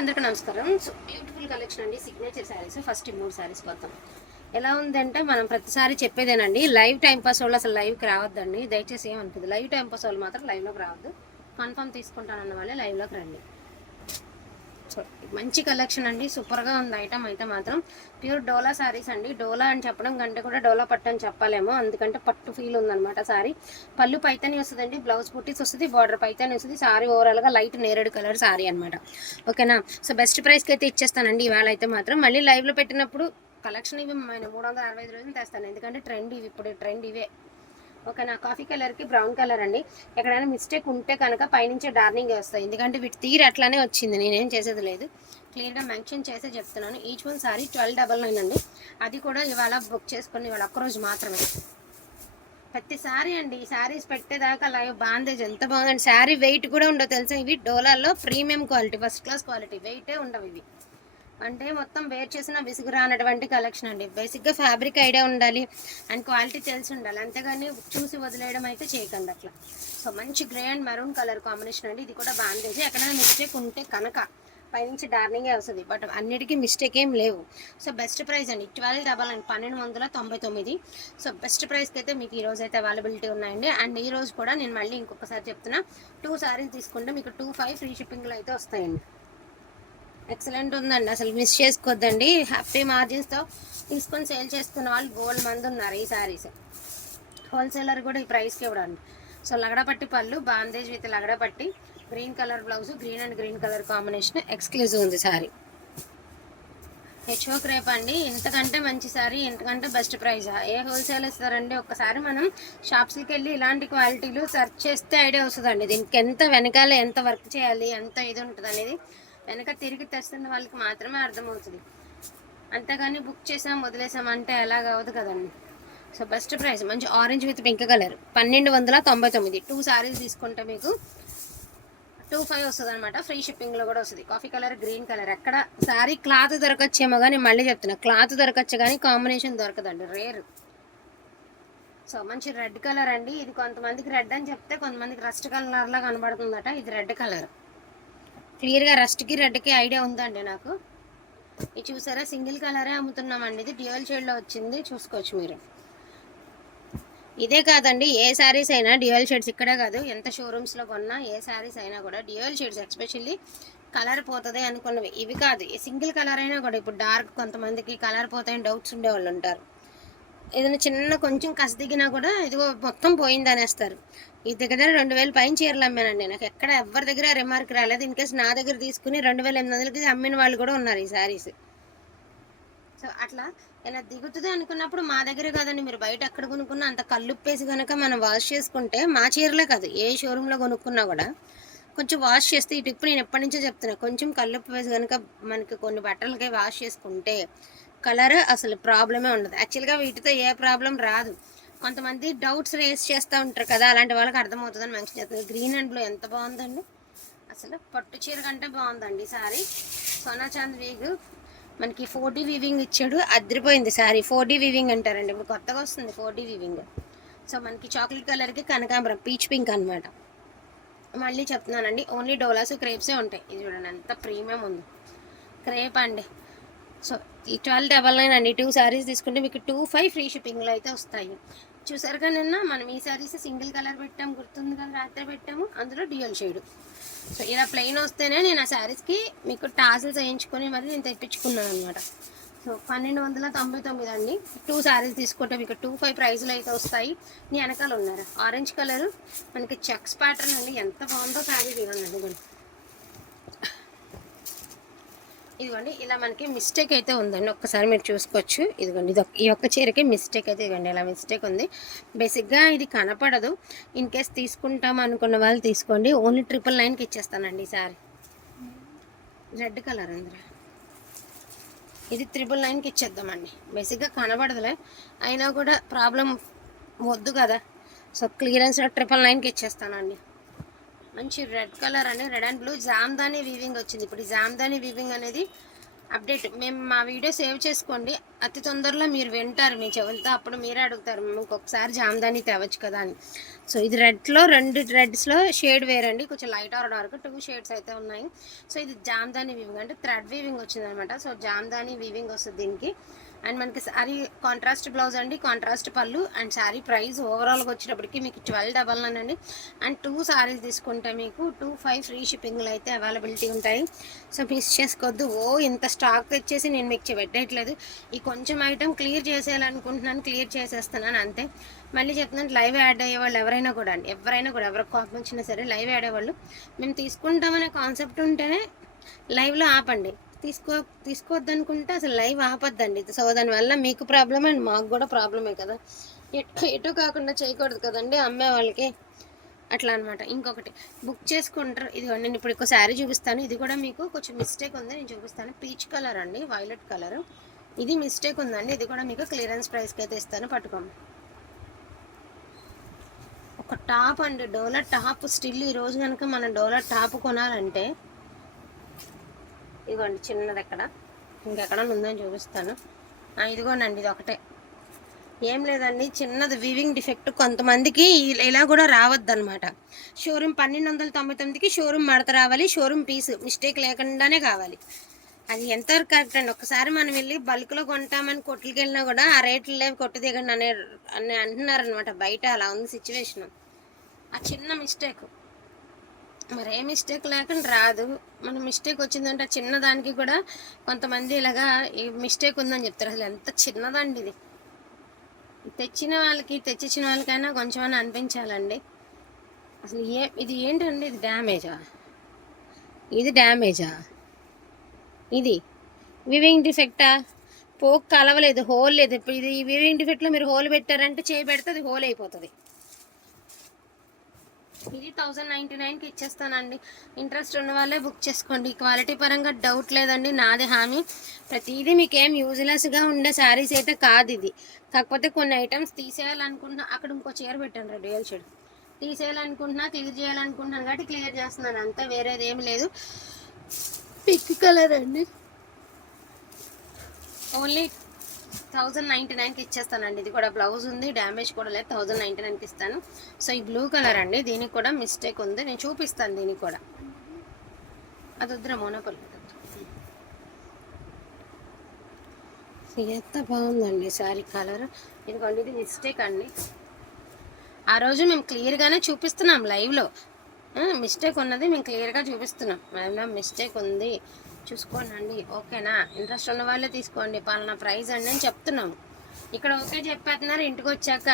అందరికీ నమస్కారం. So beautiful collection అండి, సిగ్నేచర్ శారీస్. ఫస్ట్ ఈ 3 శారీస్ కొత్తాం. ఎలా ఉందంటే మనం ప్రతిసారి చెప్పేదేనండి, లైవ్ టైం పాస్ వాళ్ళు అసలు లైవ్కి రావద్దండి. దయచేసి ఏమనుకుంది, లైవ్ టైం పాస్ వాళ్ళు మాత్రం లైవ్లోకి రావద్దు. కన్ఫర్మ్ తీసుకుంటానన్న వాళ్ళే లైవ్లోకి రండి. సో మంచి కలెక్షన్ అండి, సూపర్గా ఉంది ఐటమ్ అయితే మాత్రం. ప్యూర్ డోలా శారీస్ అండి. డోలా అని చెప్పడం కంటే కూడా డోలా పట్టు అని చెప్పలేమో, అందుకంటే పట్టు ఫీల్ ఉందన్నమాట శారీ. పళ్ళు పైతని వస్తుందండి, బ్లౌజ్ బుట్టీస్ వస్తుంది, బార్డర్ పైతని వస్తుంది. శారీ ఓవరాల్గా లైట్ నేరేడు కలర్ శారీ అనమాట. ఓకేనా. సో బెస్ట్ ప్రైస్కి అయితే ఇచ్చేస్తానండి ఇవాళ అయితే మాత్రం. మళ్ళీ లైవ్లో పెట్టినప్పుడు కలెక్షన్ ఇవి నేను 365 రోజులు తెస్తాను, ఎందుకంటే ట్రెండ్ ఇవి, ఇప్పుడు ట్రెండ్ ఇవే. ఓకేనా. కాఫీ కలర్కి బ్రౌన్ కలర్ అండి. ఎక్కడైనా మిస్టేక్ ఉంటే కనుక పైనుంచే డార్నింగ్ వస్తాయి, ఎందుకంటే వీటి తీరు అట్లానే వచ్చింది, నేనేం చేసేది లేదు. క్లియర్గా మెన్షన్ చేసే చెప్తున్నాను. ఈచ్ వన్ సారీ 1299 అండి. అది కూడా ఇవాళ బుక్ చేసుకుని ఇవాళ ఒక్కరోజు మాత్రమే. ప్రతి సారీ అండి, ఈ శారీస్ పెట్టేదాకా లైవ్ బాందేజ్ ఎంత బాగుందండి. శారీ వెయిట్ కూడా ఉండవు తెలుసా. ఇవి డోలాల్లో premium quality, first class quality, వెయిటే ఉండవు ఇవి. అంటే మొత్తం వేర్ చేసిన విసుగురానటువంటి కలెక్షన్ అండి. బేసిక్గా ఫ్యాబ్రిక్ ఐడియా ఉండాలి అండ్ క్వాలిటీ తెలిసి ఉండాలి, అంతేగాని చూసి వదిలేయడం అయితే చేయకండి అట్లా. సో మంచి grey and maroon colour combination అండి. ఇది కూడా బాందేజ్. ఎక్కడైనా మిస్టేక్ ఉంటే కనుక పైనుంచి డార్నింగే వస్తుంది, బట్ అన్నిటికీ మిస్టేక్ ఏం లేవు. సో బెస్ట్ ప్రైస్ అండి, 1299. సో బెస్ట్ ప్రైస్కి అయితే మీకు ఈరోజు అయితే అవైలబిలిటీ ఉన్నాయండి. అండ్ ఈ రోజు కూడా నేను మళ్ళీ ఇంకొకసారి చెప్తున్నా, 2 సారీస్ తీసుకుంటే మీకు 25 ఫ్రీ షిప్పింగ్లో అయితే వస్తాయండి. ఎక్సలెంట్ ఉందండి, అసలు మిస్ చేసుకోవద్దండి. హ్యాపీ మార్జిన్స్తో తీసుకొని సేల్ చేసుకున్న వాళ్ళు గోల్డ్ మంది ఉన్నారు. ఈ శారీస్ హోల్సేలర్ కూడా ఈ ప్రైస్కి ఇవ్వడండి. సో లగడపట్టి పళ్ళు, బాందేజ్ విత్ లగడపట్టి, green colour blouse, green and green colour combination, exclusive ఉంది శారీ. హెచ్ఓ క్రేప్ అండి. ఇంతకంటే మంచి శారీ, ఇంతకంటే బెస్ట్ ప్రైజ్ ఏ హోల్సేల్ ఇస్తారండి. ఒక్కసారి మనం షాప్స్కి వెళ్ళి ఇలాంటి క్వాలిటీలు సెర్చ్ చేస్తే ఐడియా వస్తుందండి. దీనికి ఎంత వెనకాల ఎంత వర్క్ చేయాలి, ఎంత ఇది ఉంటుంది అనేది వెనక తిరిగి తెస్తున్న వాళ్ళకి మాత్రమే అర్థమవుతుంది. అంతేగాని బుక్ చేసాం వదిలేసాం అంటే ఎలాగవదు కదండి. సో బెస్ట్ ప్రైస్, మంచి orange with pink colour, 1299. 2 saris తీసుకుంటే మీకు 25 వస్తుంది అనమాట. ఫ్రీ షిప్పింగ్లో కూడా వస్తుంది. Coffee colour, green colour. ఎక్కడ శారీ క్లాత్ దొరకచ్చేమో కానీ, మళ్ళీ చెప్తున్నా, క్లాత్ దొరకచ్చు కానీ కాంబినేషన్ దొరకదండి, రేర్. సో మంచి రెడ్ కలర్ అండి. ఇది కొంతమందికి రెడ్ అని చెప్తే కొంతమందికి రస్ట్ కలర్లా కనబడుతుందట. ఇది రెడ్ కలర్. క్లియర్గా రస్ట్కి రెడ్కి ఐడియా ఉందండి నాకు. ఇది చూసారా, సింగిల్ కలరే అమ్ముతున్నామండి. ఇది డ్యూయల్ షేడ్లో వచ్చింది, చూసుకోవచ్చు మీరు. ఇదే కాదండి, ఏ శారీస్ అయినా డ్యూయల్ షేడ్స్, ఇక్కడే కాదు ఎంత షోరూమ్స్లో కొన్నా ఏ శారీస్ అయినా కూడా డ్యూయల్ షేడ్స్. ఎస్పెషల్లీ కలర్ పోతుంది అనుకున్నవి ఇవి కాదు, సింగిల్ కలర్ అయినా కూడా. ఇప్పుడు డార్క్ కొంతమందికి కలర్ పోతాయని డౌట్స్ ఉండేవాళ్ళు ఉంటారు. ఏదైనా చిన్న కొంచెం కసి దిగినా కూడా ఇదిగో మొత్తం పోయింది అనేస్తారు. ఈ దగ్గర 2000 పైన చీరలు అమ్మానండి. నాకు ఎక్కడ ఎవరి దగ్గర రిమార్క్ రాలేదు. ఇన్కేస్ నా దగ్గర తీసుకుని 2800కి అమ్మిన వాళ్ళు కూడా ఉన్నారు ఈ శారీస్. సో అట్లా ఇలా దిగుతుంది అనుకున్నప్పుడు మా దగ్గర కాదండి, మీరు బయట ఎక్కడ కొనుక్కున్నా అంత కల్లుప్పేసి కనుక మనం వాష్ చేసుకుంటే, మా చీరలే కాదు ఏ షోరూంలో కొనుక్కున్నా కూడా కొంచెం వాష్ చేస్తే, ఈ టిప్ నేను ఎప్పటి నుంచో చెప్తున్నా, కొంచెం కల్లుప్పు వేసి కనుక మనకి కొన్ని బట్టలకి వాష్ చేసుకుంటే కలర్ అసలు ప్రాబ్లమే ఉండదు. యాక్చువల్గా వీటితో ఏ ప్రాబ్లం రాదు. కొంతమంది డౌట్స్ రేస్ చేస్తూ ఉంటారు కదా, అలాంటి వాళ్ళకి అర్థమవుతుందని మెన్షన్ చేస్తుంది. గ్రీన్ అండ్ బ్లూ ఎంత బాగుందండి, అసలు పట్టు చీర కంటే బాగుందండి సారీ. సోనా చాంద్ వీగ్ మనకి 4D వీవింగ్ ఇచ్చాడు, అదిరిపోయింది శారీ. 4D వీవింగ్ అంటారండి, ఇప్పుడు కొత్తగా వస్తుంది 4D వీవింగ్. సో మనకి చాక్లెట్ కలర్కి కనకాంబరం, పీచ్ పింక్ అనమాట. మళ్ళీ చెప్తున్నానండి, ఓన్లీ డోలాస్ క్రేప్సే ఉంటాయి. ఇది చూడండి ఎంత ప్రీమియం ఉంది, క్రేప్ అండి. సో ఈ 1299 అండి. 2 శారీస్ తీసుకుంటే మీకు 25 ఫ్రీ షిప్పింగ్లో అయితే వస్తాయి. చూసారుగా నిన్న మనం ఈ శారీస్ సింగిల్ కలర్ పెట్టాము, గుర్తుంది కదా, రాత్రి పెట్టాము, అందులో డ్యూయల్ షేడ్. సో ఇలా ప్లెయిన్ వస్తేనే నేను ఆ శారీస్కి మీకు టాజిల్స్ వేయించుకొని మరి నేను తెప్పించుకున్నాను అనమాట. సో 1299 అండి. 2 శారీస్ తీసుకుంటే మీకు 25 ప్రైజ్లో అయితే వస్తాయి. నీ వెనకాల ఉన్నారు ఆరెంజ్ కలర్, మనకి చెక్స్ ప్యాటర్న్ అండి, ఎంత బాగుందో శారీ చూడండి. ఇదిగోండి, ఇదిగోండి ఇలా మనకి మిస్టేక్ అయితే ఉందండి, ఒక్కసారి మీరు చూసుకోవచ్చు. ఇదిగోండి ఈ ఒక్క చీరకి మిస్టేక్ అయితే, ఇదిగోండి ఇలా మిస్టేక్ ఉంది. బేసిక్గా ఇది కనపడదు. ఇన్ కేస్ తీసుకుంటాం అనుకున్న వాళ్ళు తీసుకోండి. ఓన్లీ 999కి ఇచ్చేస్తానండి ఈ సారీ. రెడ్ కలర్ అందరూ, ఇది 999కి ఇచ్చేద్దామండి. బేసిక్గా కనబడదులే, అయినా కూడా ప్రాబ్లం వద్దు కదా. సో క్లియరెన్స్లో 999కి ఇచ్చేస్తానండి. మంచి రెడ్ కలర్ అండి, red and blue Jamdani weaving వచ్చింది. ఇప్పుడు ఈ జామ్దాని వీవింగ్ అనేది అప్డేట్ మేము మా వీడియో సేవ్ చేసుకోండి, అతి తొందరలో మీరు వింటారు మీ చెవులతో, అప్పుడు మీరే అడుగుతారు మీకు ఒకసారి జామదాని తేవచ్చు కదా అని. సో ఇది రెడ్లో 2 రెడ్స్లో షేడ్ వేరండి, కొంచెం లైట్ ఆర్ డార్క్ 2 షేడ్స్ అయితే ఉన్నాయి. సో ఇది జామదాని వీవింగ్ అంటే థ్రెడ్ వీవింగ్ వచ్చిందనమాట. సో జామదాని వీవింగ్ వస్తుంది దీనికి. అండ్ మనకి శారీ కాంట్రాస్ట్ బ్లౌజ్ అండి, కాంట్రాస్ట్ పళ్ళు. అండ్ శారీ ప్రైస్ ఓవరాల్గా వచ్చేటప్పటికి మీకు 1299 అండి. అండ్ 2 శారీస్ తీసుకుంటే మీకు 25 ఫ్రీ షిప్పింగ్లు అయితే అవైలబిలిటీ ఉంటాయి. సో మిస్ చేసుకోవద్దు. ఇంత స్టాక్ తెచ్చేసి నేను మీకు పెట్టట్లేదు, ఈ కొంచెం ఐటమ్ క్లియర్ చేసేయాలనుకుంటున్నాను, క్లియర్ చేసేస్తున్నాను అంతే. మళ్ళీ చెప్తున్నాను, లైవ్ యాడ్ అయ్యే వాళ్ళు ఎవరైనా కూడా అండి, ఎవరికి కోపం వచ్చినా సరే లైవ్ యాడ్ అయ్యేవాళ్ళు మేము తీసుకుంటామనే కాన్సెప్ట్ ఉంటేనే లైవ్లో ఆపండి. తీసుకోవద్దనుకుంటే అసలు లైవ్ ఆపొద్దండి. సో దానివల్ల మీకు ప్రాబ్లమే అండ్ మాకు కూడా ప్రాబ్లమే కదా, ఎటో కాకుండా చేయకూడదు కదండి అమ్మే వాళ్ళకి, అట్లా అనమాట. ఇంకొకటి బుక్ చేసుకుంటారు. ఇదిగోండి నేను ఇప్పుడు ఇంకో శారీ చూపిస్తాను, ఇది కూడా మీకు కొంచెం మిస్టేక్ ఉంది, నేను చూపిస్తాను. పీచ్ కలర్ అండి, వైలెట్ కలర్, ఇది మిస్టేక్ ఉందండి, ఇది కూడా మీకు క్లియరెన్స్ ప్రైస్కి అయితే ఇస్తాను, పట్టుకోండి. ఒక టాప్ అండి, డోలా టాప్. స్టిల్ ఈరోజు కనుక మనం డోలా టాప్ కొనాలంటే ఇదిగోండి చిన్నది ఎక్కడ ఇంకెక్కడ ఉందని చూపిస్తాను. ఇదిగోనండి, ఇది ఒకటే, ఏం లేదండి, చిన్నది వీవింగ్ డిఫెక్ట్. కొంతమందికి ఇలా కూడా రావద్దనమాట. షోరూమ్ 1299కి షోరూమ్ మడత రావాలి, షోరూమ్ పీస్ మిస్టేక్ లేకుండానే కావాలి. అది ఎంతవరకు కరెక్ట్ అండి. ఒకసారి మనం వెళ్ళి బల్క్లో కొంటామని కొట్టుకి వెళ్ళినా కూడా ఆ రేట్లు లేవు, కొట్టు దిగండి అని అంటున్నారు అనమాట. బయట అలా ఉంది సిచ్యువేషన్. ఆ చిన్న మిస్టేక్ మరి ఏ మిస్టేక్ లేకుండా రాదు. మన మిస్టేక్ వచ్చిందంటే చిన్నదానికి కూడా కొంతమంది ఇలాగా ఈ మిస్టేక్ ఉందని చెప్తారు. అసలు ఎంత చిన్నదండి ఇది. తెచ్చిచ్చిన వాళ్ళకైనా కొంచెం అని అనిపించాలండి. అసలు ఇది ఏంటండి, ఇది డ్యామేజా, ఇది వివింగ్ డిఫెక్టా, పోక్ కలవలేదు, హోల్ లేదు. ఇప్పుడు ఇది వివింగ్ డిఫెక్ట్లో మీరు హోల్ పెట్టారంటే చేయి పెడితే అది హోల్ అయిపోతుంది. ఇది 1099కి ఇచ్చేస్తానండి. ఇంట్రెస్ట్ ఉన్న వాళ్ళే బుక్ చేసుకోండి. క్వాలిటీ పరంగా డౌట్ లేదండి, నాది హామీ. ప్రతిదీ మీకేం యూజ్లెస్గా ఉండే శారీస్ అయితే కాదు ఇది. కాకపోతే కొన్ని ఐటమ్స్ తీసేయాలనుకుంటున్నా, అక్కడ ఇంకో చీర పెట్టండి రియల్ షేడ్, తీసేయాలనుకుంటున్నా, క్లియర్ చేయాలనుకుంటున్నాను కాబట్టి క్లియర్ చేస్తున్నాను అంతా, వేరేది ఏం లేదు. పింక్ కలర్ అండి, ఓన్లీ 1099కి ఇచ్చేస్తానండి. ఇది కూడా బ్లౌజ్ ఉంది, డ్యామేజ్ కూడా లేదు, 1099కి ఇస్తాను. సో ఈ బ్లూ కలర్ అండి, దీనికి కూడా మిస్టేక్ ఉంది, నేను చూపిస్తాను. దీనికి కూడా అది వద్దురా మోనపల్లి, ఎంత బాగుందండి శారీ కలర్. ఇదిగోండి, ఇది మిస్టేక్ అండి. ఆ రోజు మేము క్లియర్గానే చూపిస్తున్నాం లైవ్లో, మిస్టేక్ ఉన్నది మేము క్లియర్గా చూపిస్తున్నాం. మేడం మిస్టేక్ ఉంది చూసుకోండి, ఓకేనా? ఇంట్రెస్ట్ ఉన్న వాళ్ళే తీసుకోండి, పలానా ప్రైజ్ అండి అని చెప్తున్నాము. ఇక్కడ ఓకే చెప్పేస్తున్నారు, ఇంటికి వచ్చాక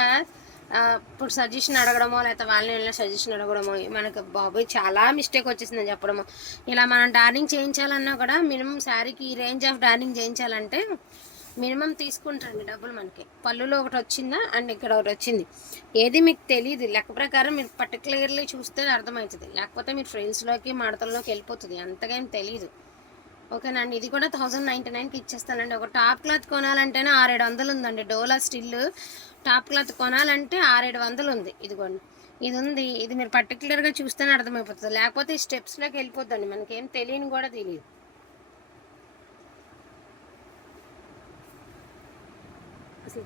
ఇప్పుడు సజెషన్ అడగడమో లేకపోతే వాళ్ళని సజెషన్ అడగడమో, మనకు బాబోయ్ చాలా మిస్టేక్ వచ్చేసిందని చెప్పడము. ఇలా మనం డార్నింగ్ చేయించాలన్నా కూడా మినిమం శారీకి ఈ రేంజ్ ఆఫ్ డార్నింగ్ చేయించాలంటే మినిమం తీసుకుంటారండి డబ్బులు. మనకి పళ్ళులో ఒకటి వచ్చిందా అండ్ ఇక్కడ ఒకటి వచ్చింది, ఏది మీకు తెలియదు. లెక్క ప్రకారం మీరు పర్టికులర్లీ చూస్తే అర్థమవుతుంది, లేకపోతే మీరు ఫ్రెండ్స్లోకి మడతల్లోకి వెళ్ళిపోతుంది, అంతగా ఏం తెలియదు. ఓకేనండి, ఇది కూడా 1099కి ఇచ్చేస్తానండి. ఒక టాప్ క్లాత్ కొనాలంటేనే 600-700 ఉందండి. డోలా స్టిల్ టాప్ క్లాత్ కొనాలంటే 600-700 ఉంది. ఇదిగోండి, ఇది ఉంది, ఇది మీరు పర్టికులర్గా చూస్తేనే అర్థమైపోతుంది, లేకపోతే స్టెప్స్లోకి వెళ్ళిపోద్దండి, మనకేం తెలియని కూడా తెలియదు. అసలు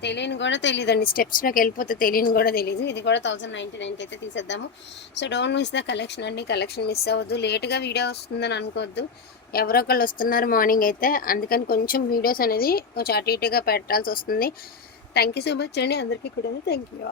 తెలియదండి, స్టెప్స్లోకి వెళ్ళిపోతే తెలియని కూడా తెలియదు. ఇది కూడా 1099కి అయితే తీసేద్దాము. So don't miss the collection అండి, కలెక్షన్ మిస్ అవ్వద్దు. లేట్గా వీడియో వస్తుందని అనుకోవద్దు, ఎవరో ఒకళ్ళు వస్తున్నారు మార్నింగ్ అయితే, అందుకని కొంచెం వీడియోస్ అనేది కొంచెం అటు ఇటుగా పెట్టాల్సి వస్తుంది. థ్యాంక్ యూ సో మచ్ అండి అందరికీ కూడా, థ్యాంక్ యూ.